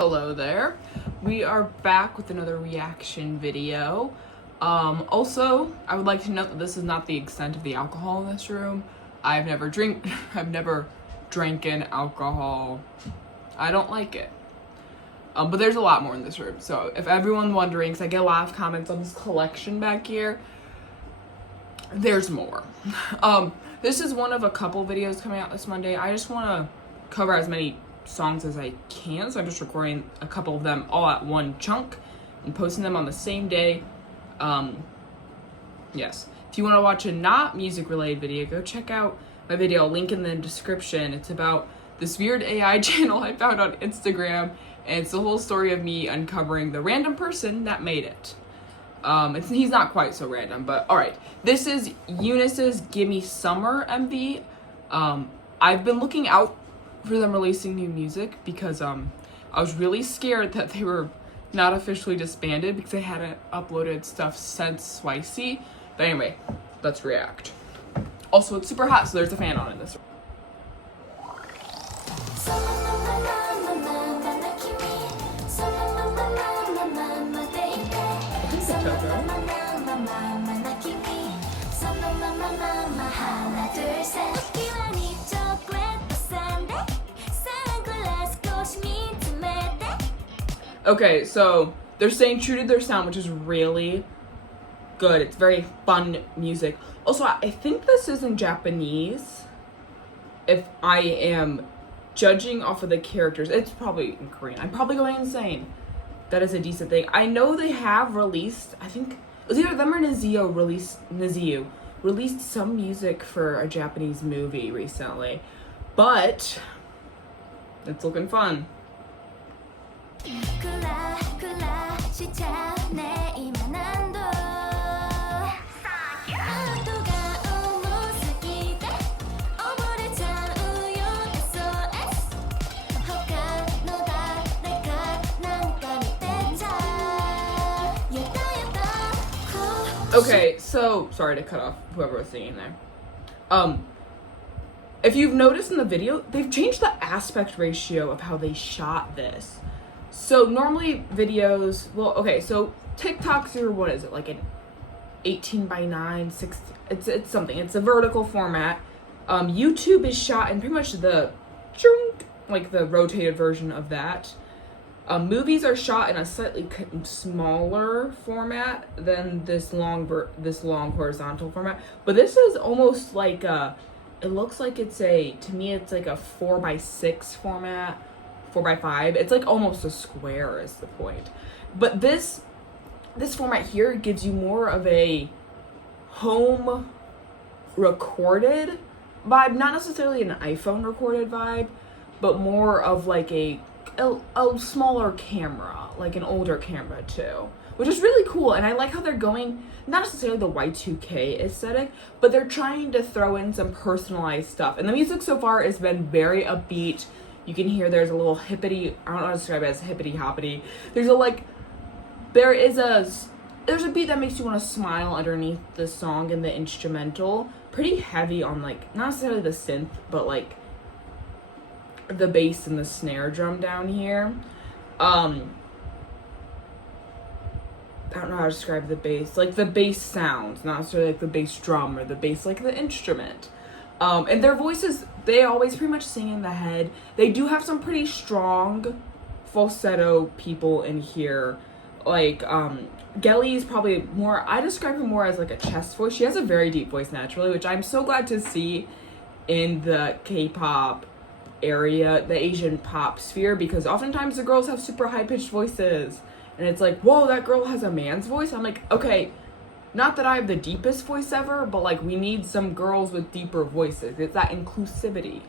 Hello there. We are back with another reaction video. Also, I would like to note that this is not the extent of the alcohol in this room. I've never drank alcohol. I don't like it. But there's a lot more in this room. So if everyone's wondering, because I get a lot of comments on this collection back here, there's more. This is one of a couple videos coming out this Monday. I just want to cover as many songs as I can, so I'm just recording a couple of them all at one chunk and posting them on the same day. Yes, if you want to watch a not music related video, go check out my video, link in the description. It's about this weird AI channel I found on Instagram, and it's the whole story of me uncovering the random person that made it. He's not quite so random, but alright. This is Unis's GimmeSummer MV. I've been looking out for them releasing new music because I was really scared that they were not officially disbanded because they hadn't uploaded stuff since Swicey. But anyway, let's react. Also, it's super hot, so there's a fan on in this room. Okay, so they're staying true to their sound, which is really good. It's very fun music. Also, I think this is in Japanese. If I am judging off of the characters, it's probably in Korean. I'm probably going insane. That is a decent thing. I know they have released, I think it was either them or Niziu released some music for a Japanese movie recently, but it's looking fun. Okay, so sorry to cut off whoever was singing there. If you've noticed in the video, they've changed the aspect ratio of how they shot this. So normally videos, well, okay, so TikToks are, what is it, like an 18:9, 16, it's something, it's a vertical format. YouTube is shot in pretty much the, like the rotated version of that. Movies are shot in a slightly smaller format than this long horizontal format. But this is almost like it looks like it's to me it's like a 4:6 format, 4:5. It's like almost a square is the point. But this format here gives you more of a home recorded vibe, not necessarily an iPhone recorded vibe, but more of like a smaller camera, like an older camera too, which is really cool. And I like how they're going, not necessarily the Y2K aesthetic, but they're trying to throw in some personalized stuff. And the music so far has been very upbeat. You can hear there's a little hippity, I don't know how to describe it as hippity hoppity. There's a beat that makes you want to smile underneath the song and the instrumental. Pretty heavy on like, not necessarily the synth, but like the bass and the snare drum down here. I don't know how to describe the bass. Like the bass sounds, not necessarily like the bass drum or the bass like the instrument. And their voices, they always pretty much sing in the head. They do have some pretty strong falsetto people in here. Like, Gelly is probably more, I describe her more as like a chest voice. She has a very deep voice naturally, which I'm so glad to see in the K-pop area, the Asian pop sphere, because oftentimes the girls have super high-pitched voices. And it's like, whoa, that girl has a man's voice? I'm like, okay, not that I have the deepest voice ever, but like we need some girls with deeper voices. It's that inclusivity.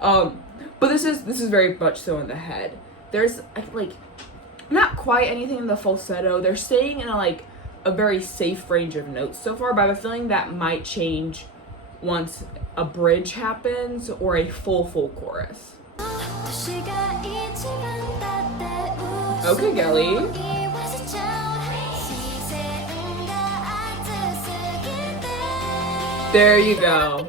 But this is very much so in the head. There's like not quite anything in the falsetto. They're staying in a very safe range of notes so far, but I have a feeling that might change once a bridge happens or a full chorus. Okay, Gelly. There you go.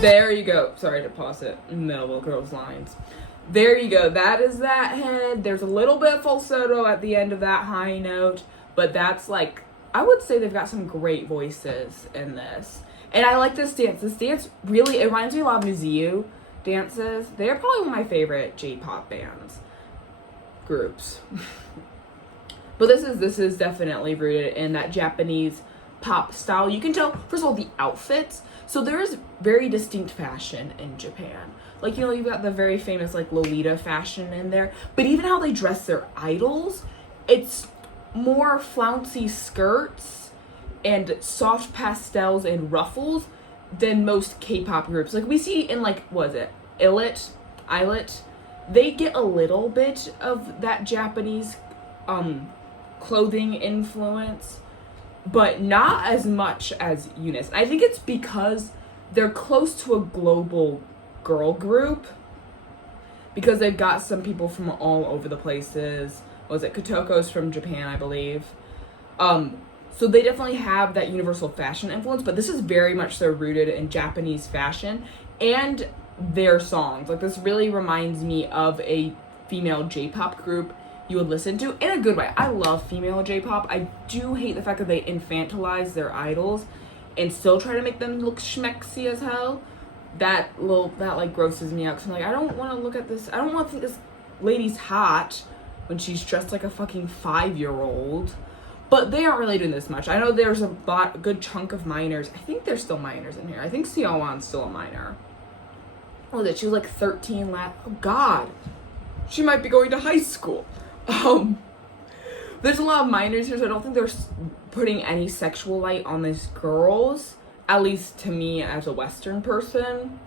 There you go. Sorry to pause it in the middle of the girls' lines. There you go. That is that head. There's a little bit of falsetto at the end of that high note, but that's like, I would say they've got some great voices in this. And I like this dance. This dance really, it reminds me a lot of Mizzou dances. They're probably one of my favorite J-pop groups. But this is definitely rooted in that Japanese pop style. You can tell, first of all, the outfits. So there is very distinct fashion in Japan. Like, you know, you've got the very famous, like, Lolita fashion in there. But even how they dress their idols, it's more flouncy skirts and soft pastels and ruffles than most K-pop groups. Like, we see in, like, what is it? Islet. They get a little bit of that Japanese clothing influence, but not as much as Unis. I think it's because they're close to a global girl group, because they've got some people from all over the places. Was it Kotoko's from Japan, I believe. So they definitely have that universal fashion influence, but this is very much so rooted in Japanese fashion and their songs. Like, this really reminds me of a female J-pop group you would listen to in a good way. I love female J-pop. I do hate the fact that they infantilize their idols and still try to make them look schmexy as hell. That like grosses me out, because I'm like, I don't want to look at this. I don't want to think this lady's hot when she's dressed like a fucking 5-year-old. But they aren't really doing this much. I know there's a good chunk of minors. I think there's still minors in here. I think Seowan's still a minor. Oh, that she was like 13 Oh God, she might be going to high school. There's a lot of minors here, so I don't think they're putting any sexual light on these girls, at least to me as a Western person.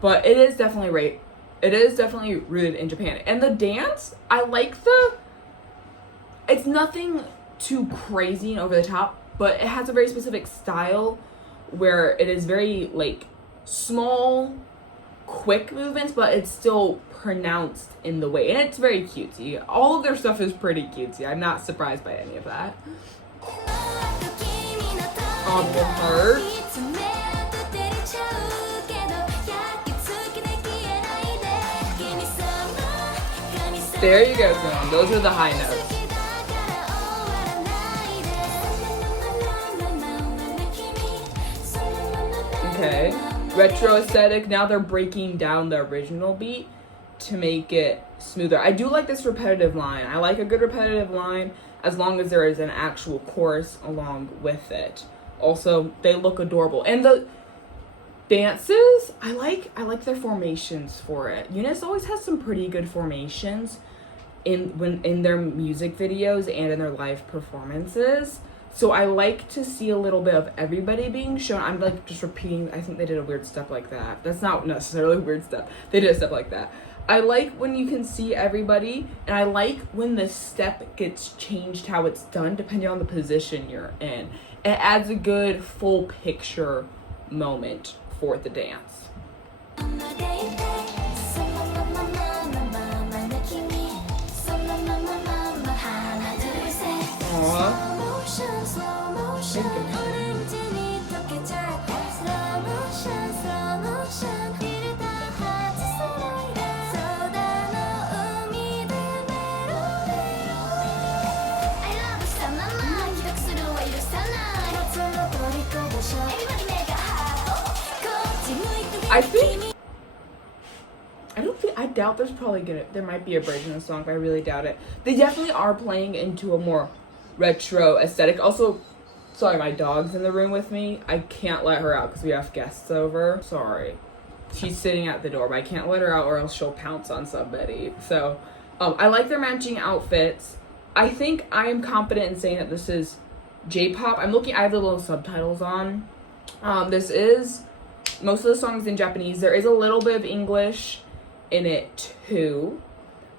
But it is definitely rooted in Japan. And the dance, I like it's nothing too crazy and over the top, but it has a very specific style where it is very, like, small, quick movements, but it's still pronounced in the way, and it's very cutesy. All of their stuff is pretty cutesy. I'm not surprised by any of that. On the heart. There you go, Sam. Those are the high notes. Okay. Retro aesthetic. Now they're breaking down the original beat to make it smoother. I do like this repetitive line. I like a good repetitive line as long as there is an actual chorus along with it. Also, they look adorable. And the dances, I like their formations for it. Unis always has some pretty good formations in their music videos and in their live performances. So I like to see a little bit of everybody being shown. I'm like just repeating. I think they did a weird step like that. That's not necessarily a weird step. They did a step like that. I like when you can see everybody, and I like when the step gets changed how it's done depending on the position you're in. It adds a good full picture moment for the dance. Aww. I doubt there might be a bridge in the song, but I really doubt it. They definitely are playing into a more retro aesthetic. Also, sorry, my dog's in the room with me. I can't let her out because we have guests over. Sorry. She's sitting at the door, but I can't let her out or else she'll pounce on somebody. So, I like their matching outfits. I think I am confident in saying that this is J-pop. I have the little subtitles on. This is most of the songs in Japanese. There is a little bit of English in it too,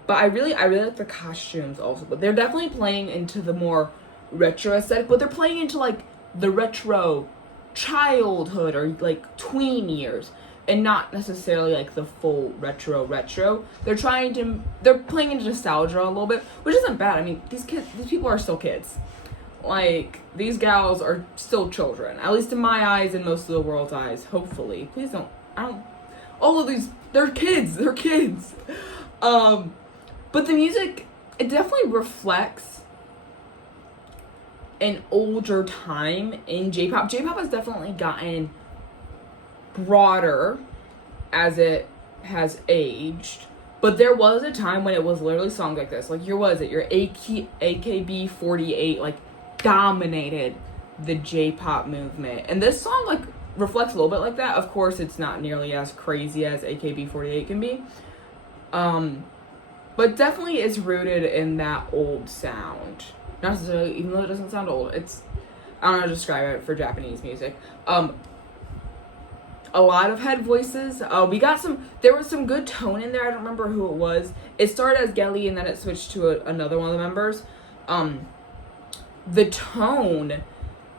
but I really like the costumes also. But they're definitely playing into the more retro aesthetic, but they're playing into like the retro childhood or like tween years, and not necessarily like the full retro. They're playing into nostalgia a little bit, which isn't bad. I mean, these people are still kids. Like, these gals are still children, at least in my eyes and most of the world's eyes. Hopefully, please don't. All of these, they're kids. But the music, it definitely reflects an older time in J-pop. J-pop has definitely gotten broader as it has aged, but there was a time when it was literally songs like this. Like, your AKB48, like, dominated the J-pop movement. And this song, like, reflects a little bit like that. Of course, it's not nearly as crazy as AKB48 can be. But definitely is rooted in that old sound. Not necessarily, even though it doesn't sound old. I don't know how to describe it for Japanese music. A lot of head voices. There was some good tone in there. I don't remember who it was. It started as Gelly and then it switched to another one of the members. The tone,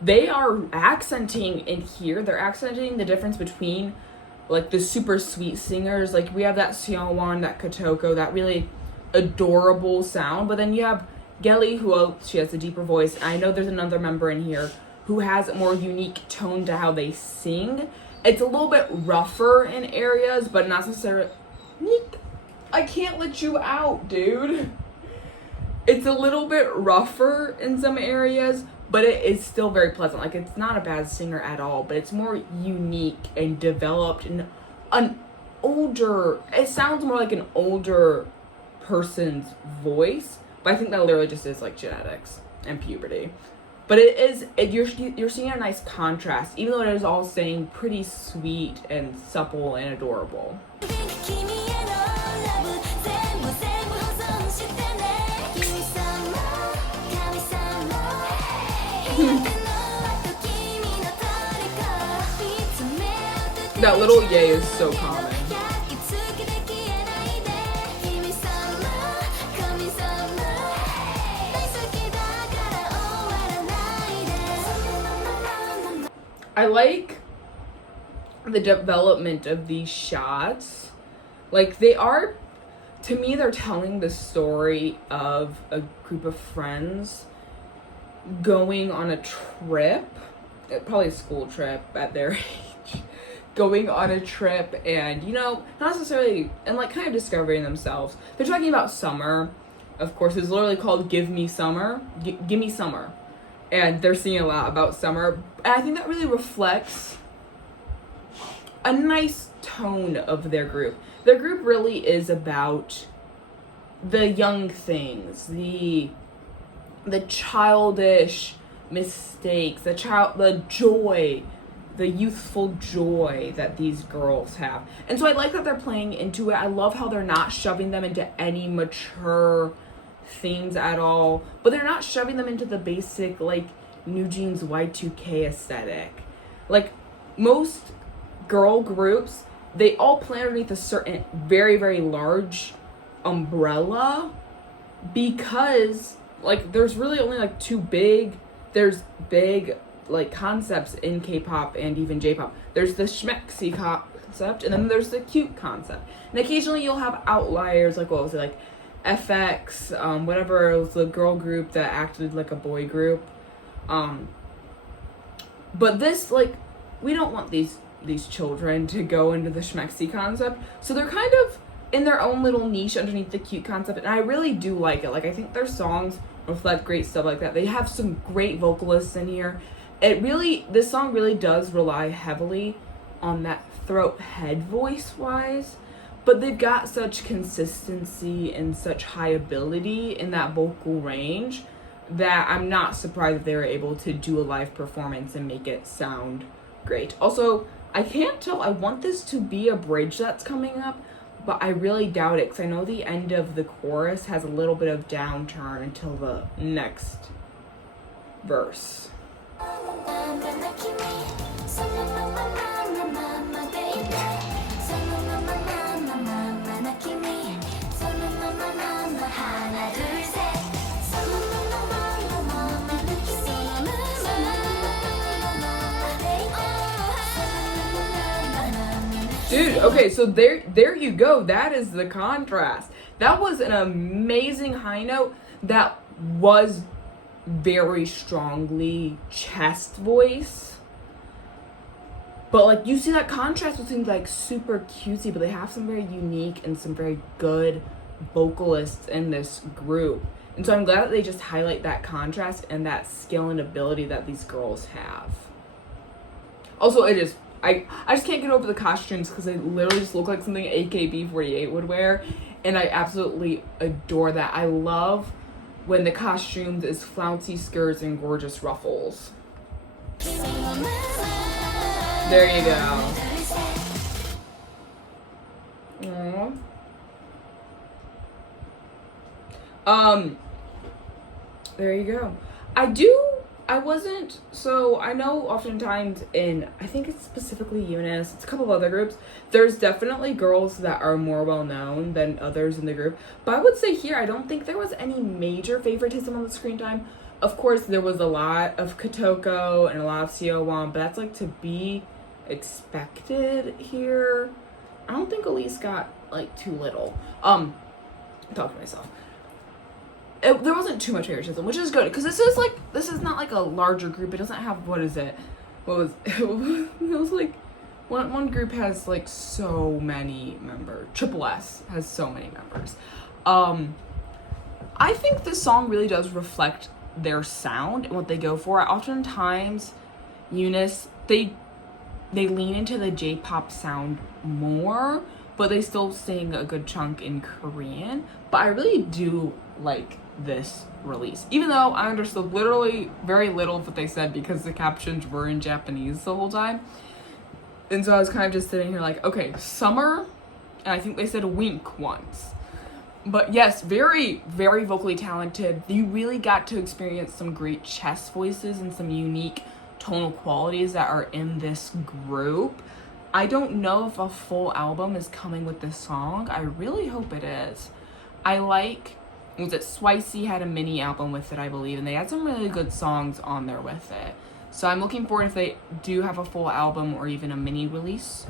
they are accenting in here. They're accenting the difference between, like, the super sweet singers. Like, we have that Seonwon, that Kotoko, that really adorable sound. But then you have Gelly, she has a deeper voice. I know there's another member in here who has a more unique tone to how they sing. It's a little bit rougher in areas, but not necessarily... I can't let you out, dude. It's a little bit rougher in some areas, but it is still very pleasant. Like, it's not a bad singer at all, but it's more unique and developed and an older... It sounds more like an older person's voice, but I think that literally just is, like, genetics and puberty. But you're seeing a nice contrast, even though it is all saying pretty sweet and supple and adorable. That little yay is so common. I like the development of these shots. Like, to me, they're telling the story of a group of friends going on a trip, probably a school trip at their age, going on a trip and, not necessarily, and, like, kind of discovering themselves. They're talking about summer. Of course, it's literally called Give Me Summer. Give Me Summer. And they're singing a lot about summer. And I think that really reflects a nice tone of their group. Their group really is about the young things, the childish mistakes, the joy, the youthful joy that these girls have. And so I like that they're playing into it. I love how they're not shoving them into any mature themes at all, but they're not shoving them into the basic, like, New Jeans Y2K aesthetic. Like, most girl groups, they all play underneath a certain very, very large umbrella because, like, there's really only, like, there's big, like, concepts in K-pop and even J-pop. There's the schmexy concept, and then there's the cute concept. And occasionally you'll have outliers, like, what was it, like, FX, whatever, it was the girl group that acted like a boy group. But this, like, we don't want these children to go into the schmexy concept. So they're kind of in their own little niche underneath the cute concept. And I really do like it. Like, I think their songs reflect great stuff like that. They have some great vocalists in here. This song really does rely heavily on that throat head voice wise. But they've got such consistency and such high ability in that vocal range that I'm not surprised that they were able to do a live performance and make it sound great. Also, I can't tell. I want this to be a bridge that's coming up, but I really doubt it because I know the end of the chorus has a little bit of downturn until the next verse. Dude, okay, so there you go. That is the contrast. That was an amazing high note that was very strongly chest voice. But like you see that contrast between like super cutesy, but they have some very unique and some very good vocalists in this group. And so I'm glad that they just highlight that contrast and that skill and ability that these girls have. Also, I just can't get over the costumes because they literally just look like something AKB48 would wear. And I absolutely adore that. I love when the costumes is flouncy skirts and gorgeous ruffles. There you go. Aww. There you go. So I know oftentimes in, I think it's specifically Unis, it's a couple of other groups, there's definitely girls that are more well known than others in the group. But I would say here, I don't think there was any major favoritism on the screen time. Of course, there was a lot of Kotoko and a lot of Seo-won, but that's like to be expected here. I don't think Elise got like too little. I'm talking to myself. There wasn't too much favoritism, which is good because this is not like a larger group. It doesn't have, what is it? It was like one group has like so many members. Triple S has so many members. I think this song really does reflect their sound and what they go for. Oftentimes, Unis they lean into the J-pop sound more, but they still sing a good chunk in Korean. But I really do like this release, even though I understood literally very little of what they said because the captions were in Japanese the whole time. And so I was kind of just sitting here like, okay, summer, and I think they said wink once. But yes, very, very vocally talented. You really got to experience some great chest voices and some unique tonal qualities that are in this group. I don't know if a full album is coming with this song. I really hope it is. I like, was it Swicey had a mini album with it, I believe, and they had some really good songs on there with it. So I'm looking forward if they do have a full album or even a mini release.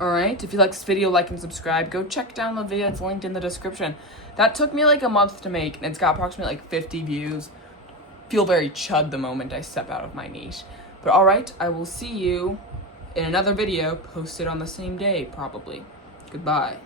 Alright, if you like this video, like and subscribe. Go check down the video, it's linked in the description. That took me like a month to make, and it's got approximately like 50 views. Feel very chud the moment I step out of my niche. But alright, I will see you in another video posted on the same day, probably. Goodbye.